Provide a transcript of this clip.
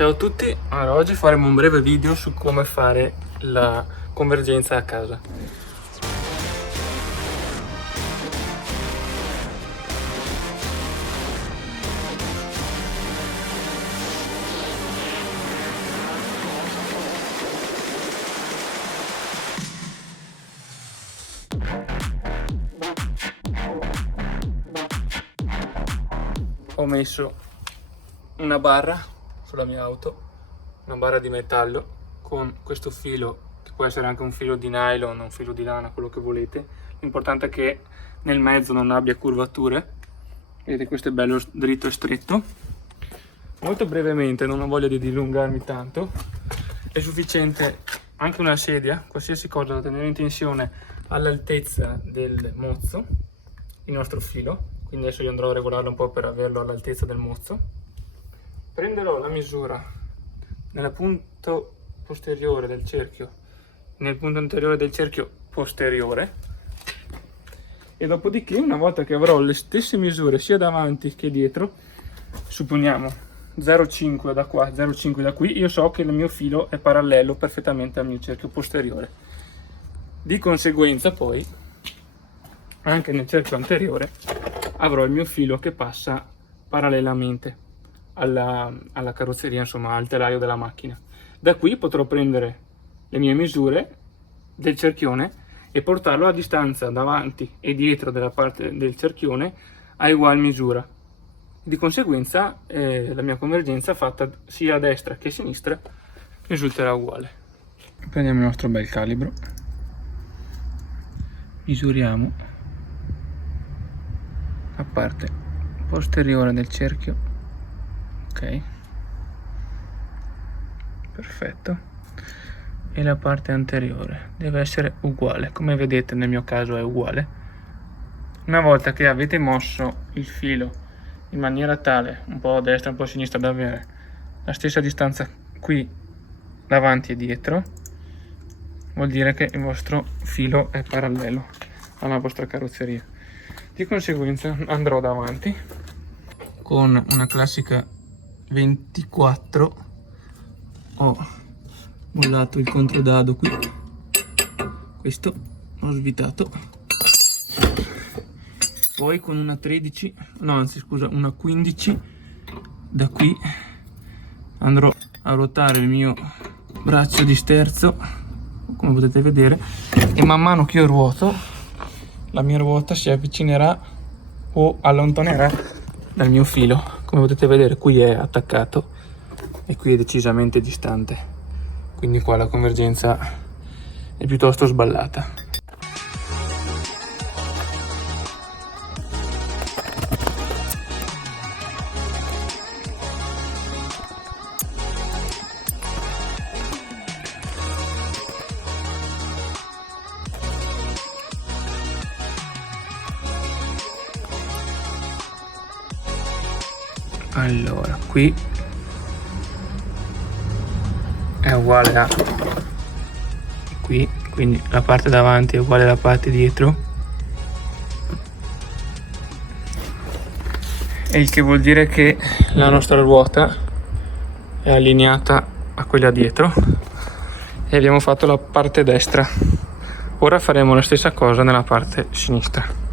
Ciao a tutti, allora, oggi faremo un breve video su come fare la convergenza a casa. Ho messo una barra sulla mia auto, una barra di metallo con questo filo che può essere anche un filo di nylon, un filo di lana, quello che volete. L'importante è che nel mezzo non abbia curvature. Vedete, questo è bello dritto e stretto. Molto brevemente, non ho voglia di dilungarmi tanto, è sufficiente anche una sedia, qualsiasi cosa da tenere in tensione all'altezza del mozzo, il nostro filo. Quindi adesso io andrò a regolarlo un po' per averlo all'altezza del mozzo. Prenderò la misura nel punto posteriore del cerchio, nel punto anteriore del cerchio posteriore, e dopodiché, una volta che avrò le stesse misure sia davanti che dietro, supponiamo 0,5 da qua, 0,5 da qui, io so che il mio filo è parallelo perfettamente al mio cerchio posteriore. Di conseguenza poi anche nel cerchio anteriore avrò il mio filo che passa parallelamente alla carrozzeria, insomma al telaio della macchina. Da qui potrò prendere le mie misure del cerchione e portarlo a distanza davanti e dietro della parte del cerchione a ugual misura. Di conseguenza la mia convergenza fatta sia a destra che a sinistra risulterà uguale. Prendiamo il nostro bel calibro, misuriamo la parte posteriore del cerchio. Ok, perfetto, e la parte anteriore deve essere uguale, come vedete nel mio caso è uguale. Una volta che avete mosso il filo in maniera tale, un po' a destra un po' a sinistra, da avere la stessa distanza qui davanti e dietro, vuol dire che il vostro filo è parallelo alla vostra carrozzeria. Di conseguenza andrò davanti con una classica 24, ho mollato il controdado qui, questo ho svitato, poi con una 13, no anzi scusa, una 15 da qui andrò a ruotare il mio braccio di sterzo, come potete vedere, e man mano che io ruoto la mia ruota si avvicinerà o allontanerà dal mio filo. Come potete vedere, qui è attaccato e qui è decisamente distante, quindi qua la convergenza è piuttosto sballata. Allora, qui è uguale a qui, quindi la parte davanti è uguale alla parte dietro, e il che vuol dire che la nostra ruota è allineata a quella dietro e abbiamo fatto la parte destra. Ora faremo la stessa cosa nella parte sinistra.